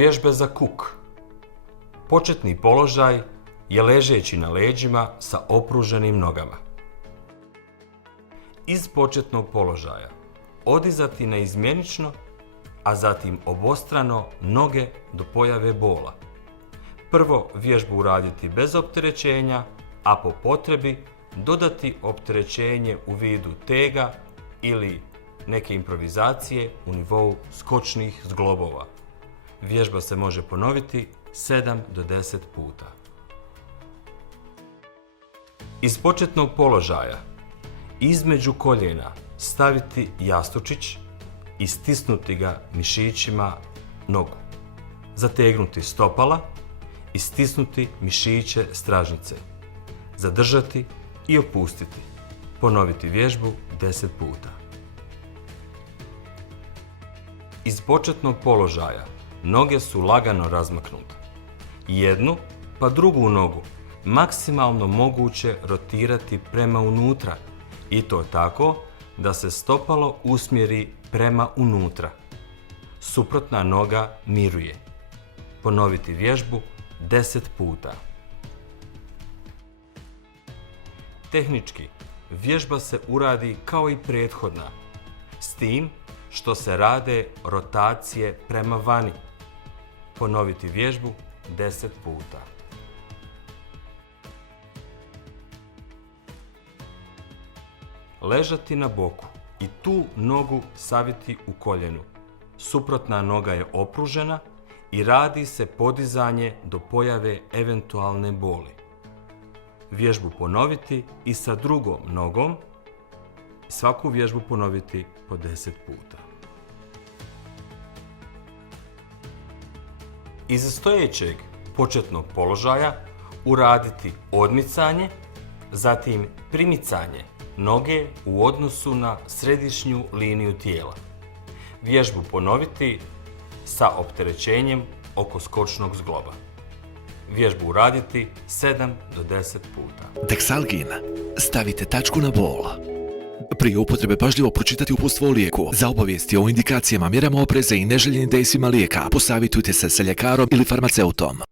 Vježbe za kuk. Početni položaj je ležeći na leđima sa opruženim nogama. Iz početnog položaja odizati naizmjenično, a zatim obostrano noge do pojave bola. Prvo vježbu uraditi bez opterećenja, a po potrebi dodati opterećenje u vidu tega ili neke improvizacije u nivou skočnih zglobova. Vježba se može ponoviti 7 do 10 puta. Iz početnog položaja između koljena staviti jastučić i stisnuti ga mišićima nogu. Zategnuti stopala i stisnuti mišiće stražnjice. Zadržati i opustiti. Ponoviti vježbu 10 puta. Iz početnog položaja noge su lagano razmaknute. Jednu pa drugu nogu maksimalno moguće rotirati prema unutra i to tako da se stopalo usmjeri prema unutra. Suprotna noga miruje. Ponoviti vježbu 10 puta. Tehnički, vježba se uradi kao i prethodna, s tim što se rade rotacije prema vani. Ponoviti vježbu 10 puta. Ležati na boku i tu nogu saviti u koljenu. Suprotna noga je opružena i radi se podizanje do pojave eventualne boli. Vježbu ponoviti i sa drugom nogom. Svaku vježbu ponoviti po 10 puta. Iz stojećeg početnog položaja uraditi odmicanje, zatim primicanje noge u odnosu na središnju liniju tijela. Vježbu ponoviti sa opterećenjem oko skočnog zgloba. Vježbu uraditi 7 do 10 puta. Dexalgin. Stavite tačku na bol. Prije upotrebe pažljivo pročitati uputstvo o lijeku. Za obavijesti o indikacijama, mjerama opreza i neželjenim dejstvima lijeka posavitujte se sa ljekarom ili farmaceutom.